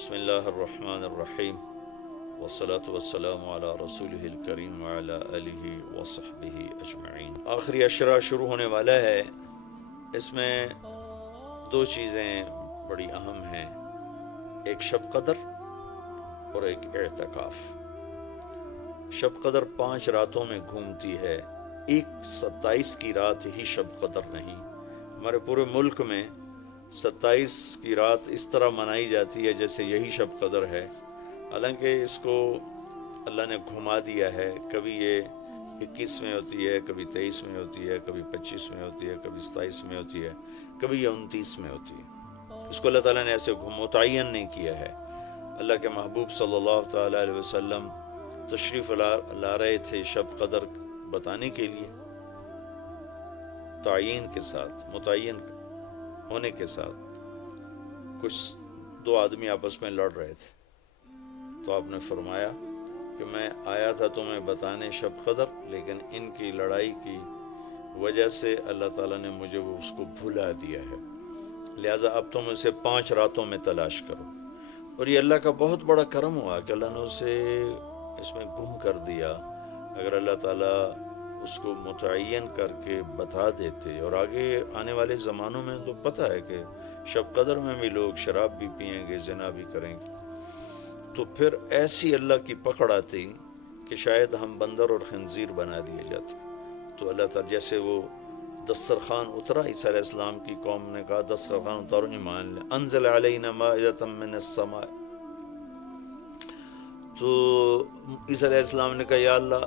بسم اللہ الرحمن الرحیم والصلاة والسلام علی رسولہ الکریم وعلی آلہ وصحبہ اجمعین۔ آخری عشرہ شروع ہونے والا ہے۔ اس میں دو چیزیں بڑی اہم ہیں، ایک شب قدر اور ایک اعتکاف۔ شب قدر 5 راتوں میں گھومتی ہے، ایک 27 کی رات ہی شب قدر نہیں۔ ہمارے پورے ملک میں 27 کی رات اس طرح منائی جاتی ہے جیسے یہی شب قدر ہے، حالانکہ اس کو اللہ نے گھما دیا ہے۔ کبھی یہ 21 میں ہوتی ہے، کبھی 23 میں ہوتی ہے، کبھی 25 میں ہوتی ہے، کبھی 27 میں ہوتی ہے، کبھی یہ 29 میں ہوتی ہے۔ اس کو اللہ تعالیٰ نے ایسے متعین نہیں کیا ہے۔ اللہ کے محبوب صلی اللہ تعالیٰ علیہ وسلم تشریف لا رہے تھے شب قدر بتانے کے لیے، تعین کے ساتھ، متعین ہونے کے ساتھ۔ کچھ 2 آدمی آپس میں لڑ رہے تھے، تو آپ نے فرمایا کہ میں آیا تھا تمہیں بتانے شب قدر، لیکن ان کی لڑائی کی وجہ سے اللہ تعالیٰ نے مجھے اس کو بھلا دیا ہے، لہٰذا اب تم اسے 5 راتوں میں تلاش کرو۔ اور یہ اللہ کا بہت بڑا کرم ہوا کہ اللہ نے اسے اس میں گم کر دیا۔ اگر اللہ تعالیٰ اس کو متعین کر کے بتا دیتے، اور آگے آنے والے زمانوں میں تو پتہ ہے کہ شب قدر میں بھی لوگ شراب بھی پئیں گے، زنا بھی کریں گے، تو پھر ایسی اللہ کی پکڑ آتی کہ شاید ہم بندر اور خنزیر بنا دیے جاتے۔ تو اللہ تعالیٰ جیسے وہ دسترخوان اترا، عیسیٰ علیہ السلام کی قوم نے کہا دسترخوان اتارو ایمان لے، انزل علینا مائدۃ من السماء، تو عیسیٰ علیہ السلام نے کہا یا اللہ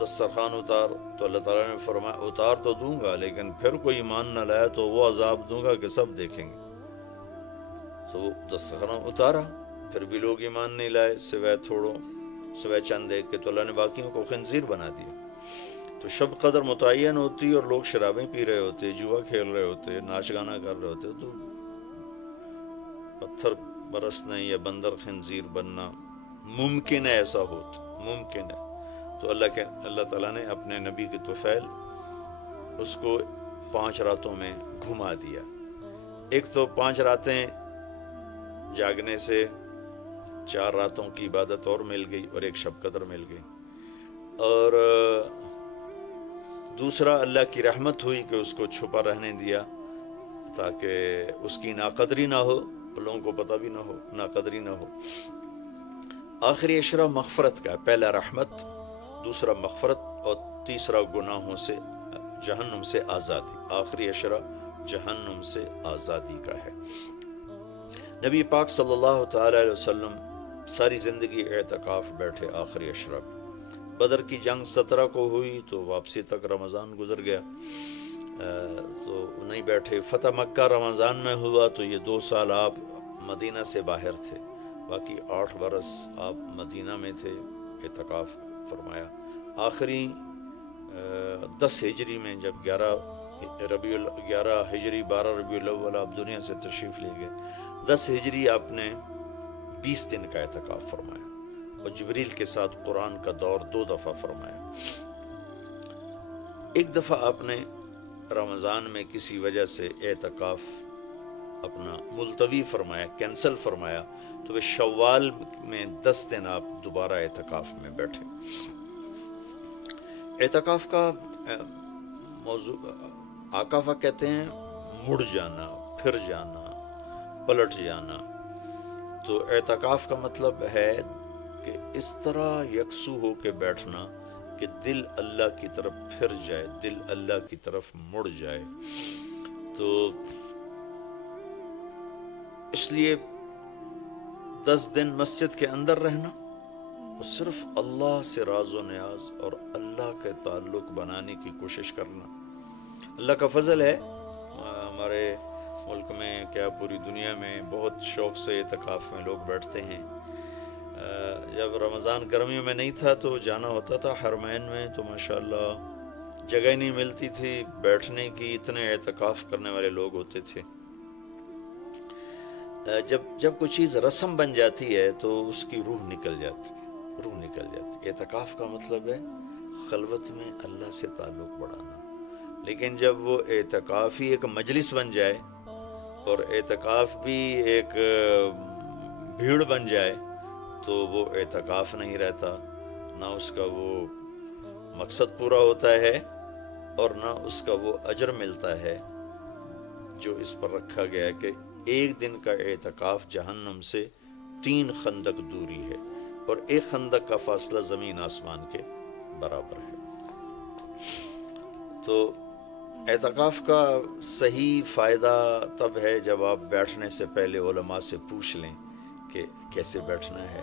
دسترخوان اتار، تو اللہ تعالیٰ نے فرمایا اتار تو دوں گا، لیکن پھر کوئی ایمان نہ لایا تو وہ عذاب دوں گا کہ سب دیکھیں گے۔ تو وہ دسترخوان اتارا، پھر بھی لوگ ایمان نہیں لائے، سوائے چند ایک کے، تو اللہ نے باقیوں کو خنزیر بنا دیا۔ تو شب قدر متعین ہوتی اور لوگ شرابیں پی رہے ہوتے، جوا کھیل رہے ہوتے، ناچ گانا کر رہے ہوتے، تو پتھر برسنا یا بندر خنزیر بننا ممکن ہے، ایسا ہوتا ممکن ہے۔ تو اللہ تعالیٰ نے اپنے نبی کی طفیل اس کو 5 راتوں میں گھما دیا۔ ایک تو 5 راتیں جاگنے سے 4 راتوں کی عبادت اور مل گئی، اور ایک شب قدر مل گئی، اور دوسرا اللہ کی رحمت ہوئی کہ اس کو چھپا رہنے دیا تاکہ اس کی ناقدری نہ ہو، لوگوں کو پتہ بھی نہ ہو، ناقدری نہ ہو۔ آخری عشرہ مغفرت کا ہے، پہلا رحمت، دوسرا مغفرت، اور تیسرا گناہوں سے، جہنم سے آزادی۔ آخری عشرہ جہنم سے آزادی کا ہے۔ نبی پاک صلی اللہ تعالی علیہ وسلم ساری زندگی اعتکاف بیٹھے آخری عشرہ میں۔ بدر کی جنگ 17 کو ہوئی تو واپسی تک رمضان گزر گیا، تو نہیں بیٹھے۔ فتح مکہ رمضان میں ہوا تو یہ 2 سال آپ مدینہ سے باہر تھے، باقی 8 برس آپ مدینہ میں تھے، اعتکاف فرمایا۔ آخری 10 ہجری میں جب 11 ہجری 12 ربیع الاول آپ دنیا سے تشریف لے گئے، 10 ہجری آپ نے 20 دن کا اعتکاف فرمایا، اور جبریل کے ساتھ قرآن کا دور 2 دفعہ فرمایا۔ ایک دفعہ آپ نے رمضان میں کسی وجہ سے اعتکاف اپنا ملتوی فرمایا، کینسل فرمایا، تو وہ شوال میں 10 دن آپ دوبارہ اعتکاف میں بیٹھے۔ اعتکاف کا موضوع عاکفہ کہتے ہیں مڑ جانا، پھر جانا، پلٹ جانا۔ تو اعتکاف کا مطلب ہے کہ اس طرح یکسو ہو کے بیٹھنا کہ دل اللہ کی طرف پھر جائے، دل اللہ کی طرف مڑ جائے۔ تو اس لیے 10 دن مسجد کے اندر رہنا اور صرف اللہ سے راز و نیاز اور اللہ کے تعلق بنانے کی کوشش کرنا۔ اللہ کا فضل ہے، ہمارے ملک میں کیا پوری دنیا میں بہت شوق سے اعتکاف میں لوگ بیٹھتے ہیں۔ جب رمضان گرمیوں میں نہیں تھا تو جانا ہوتا تھا حرمین میں، تو ماشاءاللہ جگہ نہیں ملتی تھی بیٹھنے کی، اتنے اعتکاف کرنے والے لوگ ہوتے تھے۔ جب کوئی چیز رسم بن جاتی ہے تو اس کی روح نکل جاتی ہے، روح نکل جاتی ہے۔ اعتکاف کا مطلب ہے خلوت میں اللہ سے تعلق بڑھانا۔ لیکن جب وہ اعتکاف ہی ایک مجلس بن جائے، اور اعتکاف بھی ایک بھیڑ بن جائے تو وہ اعتکاف نہیں رہتا، نہ اس کا وہ مقصد پورا ہوتا ہے اور نہ اس کا وہ اجر ملتا ہے جو اس پر رکھا گیا ہے کہ ایک دن کا اعتکاف جہنم سے 3 خندق دوری ہے، اور ایک خندق کا فاصلہ زمین آسمان کے برابر ہے۔ تو اعتکاف کا صحیح فائدہ تب ہے جب آپ بیٹھنے سے پہلے علماء سے پوچھ لیں کہ کیسے بیٹھنا ہے،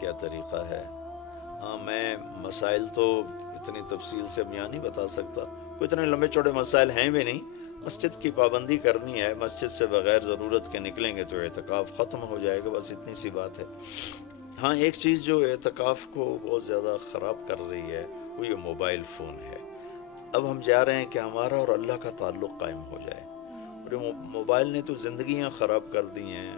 کیا طریقہ ہے۔ ہاں، میں مسائل تو اتنی تفصیل سے بیان نہیں بتا سکتا، کوئی اتنے لمبے چوڑے مسائل ہیں بھی نہیں۔ مسجد کی پابندی کرنی ہے، مسجد سے بغیر ضرورت کے نکلیں گے تو اعتکاف ختم ہو جائے گا، بس اتنی سی بات ہے۔ ہاں، ایک چیز جو اعتکاف کو بہت زیادہ خراب کر رہی ہے وہ یہ موبائل فون ہے۔ اب ہم چاہ رہے ہیں کہ ہمارا اور اللہ کا تعلق قائم ہو جائے، اور یہ موبائل نے تو زندگیاں خراب کر دی ہیں،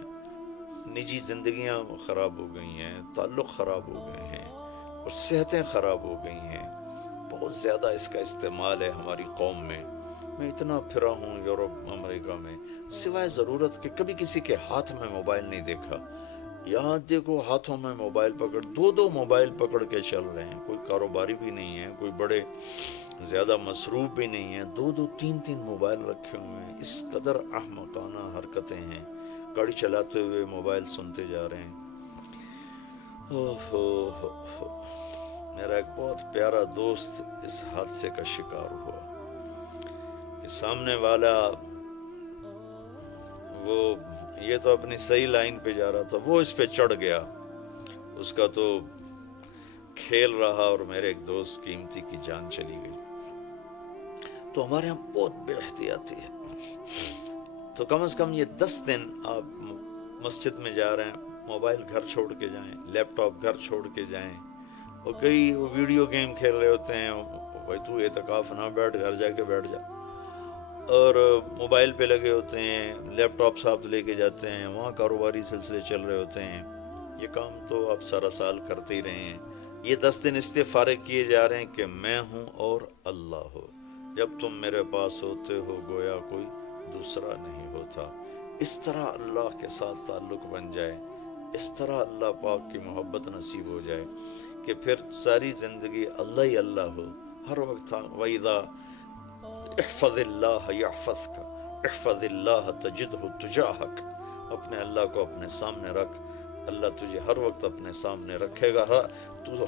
نجی زندگیاں خراب ہو گئی ہیں، تعلق خراب ہو گئے ہیں، اور صحتیں خراب ہو گئی ہیں۔ بہت زیادہ اس کا استعمال ہے ہماری قوم میں۔ میں اتنا پھرا ہوں یورپ امریکہ میں، سوائے ضرورت کہ کبھی کسی کے ہاتھ میں موبائل نہیں دیکھا۔ یہاں دیکھو ہاتھوں میں موبائل پکڑ، 2 موبائل پکڑ کے چل رہے ہیں، کوئی کاروباری بھی نہیں ہے، کوئی بڑے زیادہ مصروف بھی نہیں ہے، 2-3 موبائل رکھے ہوئے ہیں۔ اس قدر احمقانہ حرکتیں ہیں، گاڑی چلاتے ہوئے موبائل سنتے جا رہے ہیں۔ میرا ایک بہت پیارا دوست اس حادثے کا شکار ہوا کہ سامنے والا وہ یہ تو اپنی صحیح لائن پہ جا رہا تھا، وہ اس پہ چڑھ گیا، اس کا تو کھیل رہا، اور میرے ایک دوست قیمتی کی جان چلی گئی۔ تو ہمارے یہاں بہت بے احتیاطی ہے۔ تو کم از کم یہ 10 دن آپ مسجد میں جا رہے ہیں، موبائل گھر چھوڑ کے جائیں، لیپ ٹاپ گھر چھوڑ کے جائیں۔ اور کئی ویڈیو گیم کھیل رہے ہوتے ہیں، بھائی تو اعتکاف نہ بیٹھ، گھر جا کے بیٹھ جا، اور موبائل پہ لگے ہوتے ہیں، لیپ ٹاپ ساتھ لے کے جاتے ہیں، وہاں کاروباری سلسلے چل رہے ہوتے ہیں۔ یہ کام تو آپ سارا سال کرتے ہی رہے ہیں۔ یہ 10 دن اس لیے فارغ کیے جا رہے ہیں کہ میں ہوں اور اللہ ہو، جب تم میرے پاس ہوتے ہو گویا کوئی دوسرا نہیں ہوتا۔ اس طرح اللہ کے ساتھ تعلق بن جائے، اس طرح اللہ پاک کی محبت نصیب ہو جائے کہ پھر ساری زندگی اللہ ہی اللہ ہو ہر وقت۔ وَإِذَا احفظ اللہ یحفظک، احفظ اللہ تجدہ تجاہک، اپنے اللہ کو اپنے سامنے رکھ، اللہ تجھے ہر وقت اپنے سامنے رکھے گا۔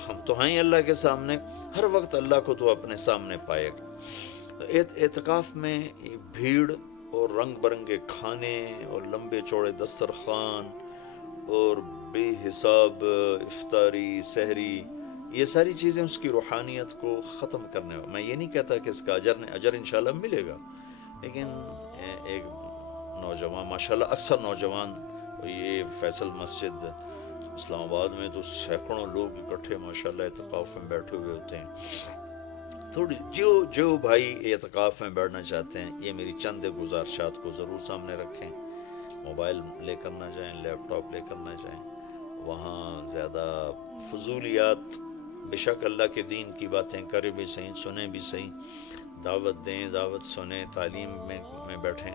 ہم تو ہیں اللہ کے سامنے، ہر وقت اللہ کو تو اپنے سامنے پائے گا۔ اعتکاف میں بھیڑ اور رنگ برنگے کھانے اور لمبے چوڑے دسترخوان اور بے حساب افطاری سحری، یہ ساری چیزیں اس کی روحانیت کو ختم کرنے میں، میں یہ نہیں کہتا کہ اس کا اجر انشاءاللہ ملے گا، لیکن ایک نوجوان ماشاءاللہ اکثر نوجوان، یہ فیصل مسجد اسلام آباد میں تو سینکڑوں لوگ اکٹھے ماشاءاللہ اعتکاف میں بیٹھے ہوئے ہوتے ہیں۔ تھوڑی جو بھائی اعتکاف میں بیٹھنا چاہتے ہیں، یہ میری چند گزارشات کو ضرور سامنے رکھیں۔ موبائل لے کر نہ جائیں، لیپ ٹاپ لے کر نہ جائیں، وہاں زیادہ فضولیات، بے شک اللہ کے دین کی باتیں کریں بھی صحیح، سنیں بھی صحیح، دعوت دیں، دعوت سنیں، تعلیم میں بیٹھیں،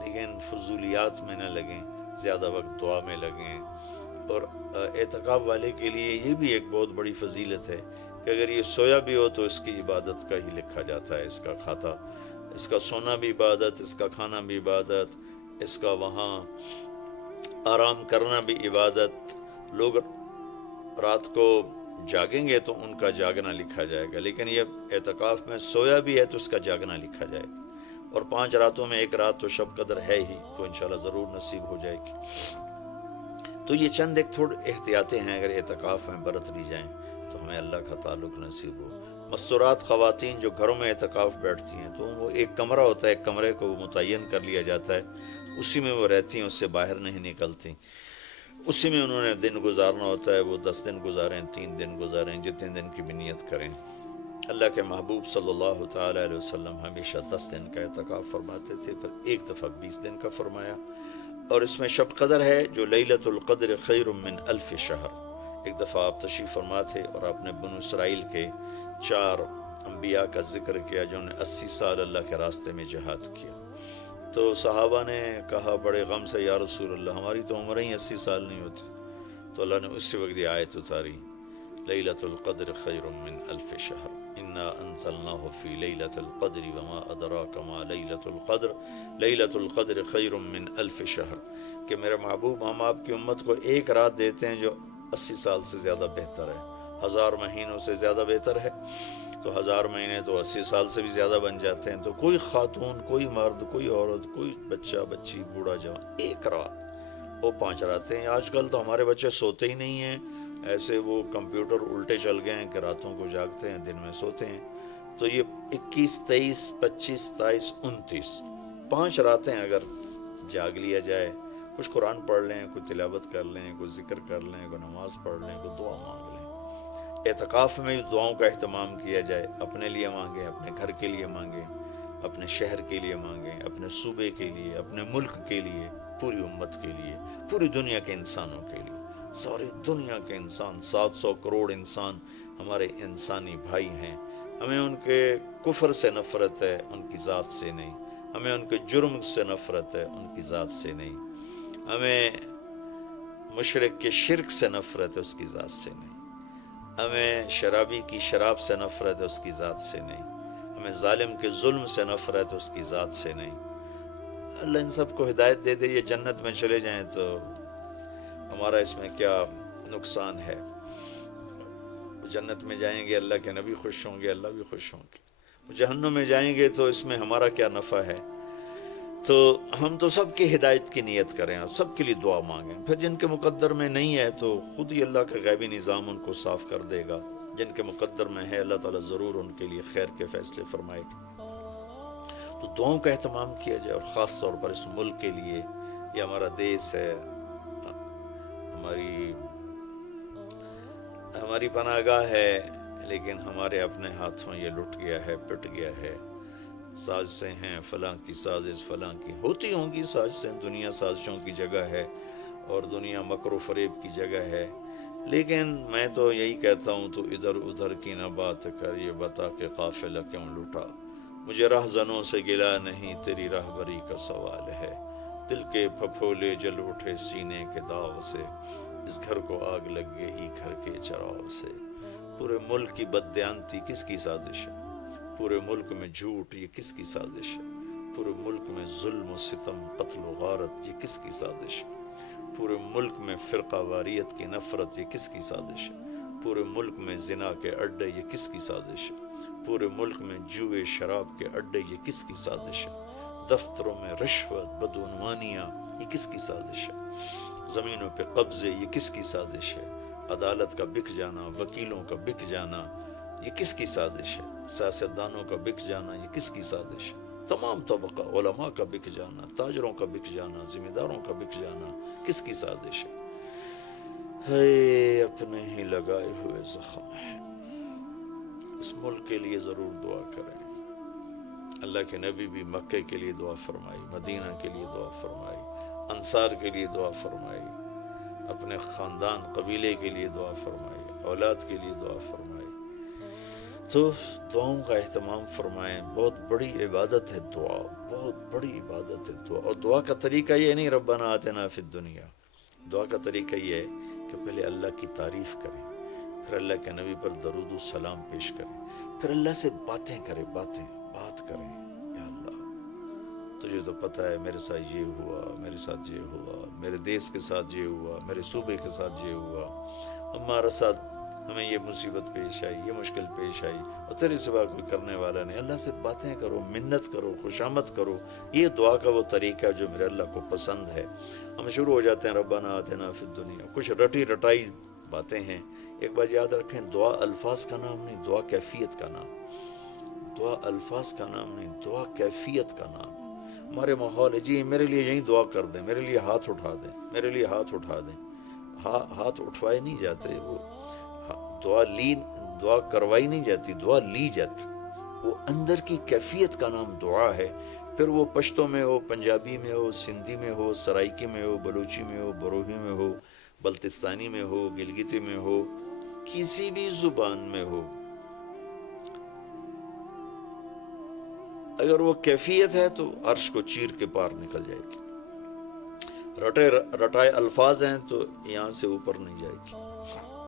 لیکن فضولیات میں نہ لگیں، زیادہ وقت دعا میں لگیں۔ اور اعتکاف والے کے لیے یہ بھی ایک بہت بڑی فضیلت ہے کہ اگر یہ سویا بھی ہو تو اس کی عبادت کا ہی لکھا جاتا ہے، اس کا کھاتا، اس کا سونا بھی عبادت، اس کا کھانا بھی عبادت، اس کا وہاں آرام کرنا بھی عبادت۔ لوگ رات کو جاگیں گے تو ان کا جاگنا لکھا جائے گا، لیکن یہ اعتکاف میں سویا بھی ہے تو اس کا جاگنا لکھا جائے گا۔ اور 5 راتوں میں 1 رات تو شب قدر ہے ہی، تو انشاءاللہ ضرور نصیب ہو جائے گی۔ تو یہ چند ایک تھوڑے احتیاطیں ہیں، اگر اعتکاف میں برت لی جائیں تو ہمیں اللہ کا تعلق نصیب ہو۔ مستورات خواتین جو گھروں میں اعتکاف بیٹھتی ہیں تو وہ ایک کمرہ ہوتا ہے، ایک کمرے کو متعین کر لیا جاتا ہے، اسی میں وہ رہتی ہیں، اس سے باہر نہیں نکلتی، اسی میں انہوں نے دن گزارنا ہوتا ہے۔ وہ 10 دن گزاریں، 3 دن گزاریں، جتنے دن کی بھی نیت کریں۔ اللہ کے محبوب صلی اللہ تعالیٰ علیہ وسلم ہمیشہ 10 دن کا اعتکاف فرماتے تھے، پھر ایک دفعہ 20 دن کا فرمایا۔ اور اس میں شب قدر ہے جو لیلۃ القدر خیر من 1000 شہر۔ ایک دفعہ آپ تشریف فرما تھے اور آپ نے بنو اسرائیل کے 4 انبیاء کا ذکر کیا جنہوں نے 80 سال اللہ کے راستے میں جہاد کیا۔ تو صحابہ نے کہا بڑے غم سے، یا رسول اللہ ہماری تو عمریں ہی 80 سال نہیں ہوتی۔ تو اللہ نے اسی وقت یہ آیت اتاری، لیلۃ القدر خیر من الف شہر، انا انزلناہ فی لیلۃ القدر وما ادراک ما لیلۃ القدر، لیلۃ القدر خیر من الف شہر، کہ میرے محبوب ہم آپ کی امت کو ایک رات دیتے ہیں جو 80 سال سے زیادہ بہتر ہے، 1000 مہینوں سے زیادہ بہتر ہے، تو 1000 مہینے تو 80 سال سے بھی زیادہ بن جاتے ہیں۔ تو کوئی خاتون، کوئی مرد، کوئی عورت، کوئی بچہ بچی، بوڑھا جوان، ایک رات، وہ 5 راتیں ہیں۔ آج کل تو ہمارے بچے سوتے ہی نہیں ہیں، ایسے وہ کمپیوٹر الٹے چل گئے ہیں کہ راتوں کو جاگتے ہیں، دن میں سوتے ہیں۔ تو یہ 21، 23، 25، 27، 29، 5 راتیں اگر جاگ لیا جائے، کچھ قرآن پڑھ لیں، کوئی تلاوت کر لیں، کوئی ذکر کر لیں، کوئی نماز پڑھ لیں، کوئی دعا مانگ لیں۔ اعتکاف میں دعاؤں کا اہتمام کیا جائے، اپنے لیے مانگیں، اپنے گھر کے لیے مانگیں، اپنے شہر کے لیے مانگیں، اپنے صوبے کے لیے، اپنے ملک کے لیے، پوری امت کے لیے، پوری دنیا کے انسانوں کے لیے۔ ساری دنیا کے انسان، 700 کروڑ انسان ہمارے انسانی بھائی ہیں۔ ہمیں ان کے کفر سے نفرت ہے، ان کی ذات سے نہیں۔ ہمیں ان کے جرم سے نفرت ہے، ان کی ذات سے نہیں۔ ہمیں مشرک کے شرک سے نفرت ہے، اس کی ذات سے نہیں۔ ہمیں شرابی کی شراب سے نفرت ہے، اس کی ذات سے نہیں۔ ہمیں ظالم کے ظلم سے نفرت ہے، اس کی ذات سے نہیں۔ اللہ ان سب کو ہدایت دے دے، یہ جنت میں چلے جائیں تو ہمارا اس میں کیا نقصان ہے؟ جنت میں جائیں گے، اللہ کے نبی خوش ہوں گے، اللہ بھی خوش ہوں گے۔ جہنم میں جائیں گے تو اس میں ہمارا کیا نفع ہے؟ تو ہم تو سب کی ہدایت کی نیت کریں اور سب کے لیے دعا مانگیں۔ پھر جن کے مقدر میں نہیں ہے تو خود ہی اللہ کا غیبی نظام ان کو صاف کر دے گا۔ جن کے مقدر میں ہے، اللہ تعالیٰ ضرور ان کے لیے خیر کے فیصلے فرمائے گا۔ تو دعاؤں کا اہتمام کیا جائے، اور خاص طور پر اس ملک کے لیے۔ یہ ہمارا دیس ہے، ہماری پناہ گاہ ہے، لیکن ہمارے اپنے ہاتھوں یہ لٹ گیا ہے، پٹ گیا ہے۔ سازشیں ہیں، فلاں کی سازش، فلاں کی ہوتی ہوں گی سازشیں، دنیا سازشوں کی جگہ ہے اور دنیا مکر و فریب کی جگہ ہے۔ لیکن میں تو یہی کہتا ہوں، تو ادھر ادھر کی نہ بات کر، یہ بتا کہ قافلہ کیوں لٹا۔ مجھے رہزنوں سے گلا نہیں، تیری راہبری کا سوال ہے۔ دل کے پھپھولے جل اٹھے سینے کے داغ سے، اس گھر کو آگ لگ گئی گھر کے چراغ سے۔ پورے ملک کی بددیانتی کس کی سازش ہے؟ پورے ملک میں جھوٹ، یہ کس کی سازش ہے؟ پورے ملک میں ظلم و ستم، قتل و غارت، یہ کس کی سازش ہے؟ پورے ملک میں فرقہ واریت کی نفرت، یہ کس کی سازش ہے؟ پورے ملک میں زنا کے اڈے، یہ کس کی سازش ہے؟ پورے ملک میں جوئے شراب کے اڈے، یہ کس کی سازش ہے؟ دفتروں میں رشوت، بدعنوانیاں، یہ کس کی سازش ہے؟ زمینوں پہ قبضے، یہ کس کی سازش ہے؟ عدالت کا بک جانا، وکیلوں کا بک جانا، یہ کس کی سازش ہے؟ سیاستدانوں کا بک جانا، یہ کس کی سازش ہے؟ تمام طبقہ، علماء کا بک جانا، تاجروں کا بک جانا، ذمہ داروں کا بک جانا، کس کی سازش ہے؟ ہے اپنے ہی لگائے ہوئے زخم ہے۔ اس ملک کے لیے ضرور دعا کریں۔ اللہ کے نبی بھی مکے کے لیے دعا فرمائی، مدینہ کے لیے دعا فرمائی، انصار کے لیے دعا فرمائی، اپنے خاندان قبیلے کے لیے دعا فرمائی، اولاد کے لیے دعا فرمائی۔ تو دعاؤں کا اہتمام فرمائیں۔ بہت بڑی عبادت ہے دعا، بہت بڑی عبادت ہے دعا۔ اور دعا کا طریقہ یہ نہیں ربنا آتنا فی الدنیا، دعا کا طریقہ یہ ہے کہ پہلے اللہ کی تعریف کریں، پھر اللہ کے نبی پر درود و سلام پیش کریں، پھر اللہ سے باتیں کریں، بات کریں۔ یا اللہ، تجھے تو پتہ ہے میرے ساتھ یہ ہوا، میرے ساتھ یہ ہوا، میرے دیس کے ساتھ یہ ہوا، میرے صوبے کے ساتھ یہ ہوا، ہمارے ساتھ ہمیں یہ مصیبت پیش آئی، یہ مشکل پیش آئی، اور تیرے سوا کوئی کرنے والا نہیں۔ اللہ سے باتیں کرو، منت کرو، خوشامد کرو۔ یہ دعا کا وہ طریقہ جو میرے اللہ کو پسند ہے۔ ہم شروع ہو جاتے ہیں ربنا آتنا فی الدنیا، کچھ رٹی رٹائی باتیں ہیں۔ ایک بات یاد رکھیں، دعا الفاظ کا نام نہیں، دعا کیفیت کا نام۔ دعا الفاظ کا نام نہیں، دعا کیفیت کا نام۔ ہمارے ماحول ہے، جی میرے لیے یہیں دعا کر دیں، میرے لیے ہاتھ اٹھا دیں، میرے لیے ہاتھ اٹھا دیں۔ ہاتھ اٹھوائے نہیں جاتے، وہ دعا کروائی نہیں جاتی، دعا لی جاتی۔ وہ اندر کی کیفیت کا نام دعا ہے۔ پھر وہ پشتو میں ہو، پنجابی میں ہو، سندھی میں ہو، سرائکی میں ہو، بلوچی میں ہو، بروہی میں ہو، بلتستانی میں ہو، گلگتی میں ہو، کسی بھی زبان میں ہو، اگر وہ کیفیت ہے تو عرش کو چیر کے پار نکل جائے گی۔ رٹائے الفاظ ہیں تو یہاں سے اوپر نہیں جائے گی.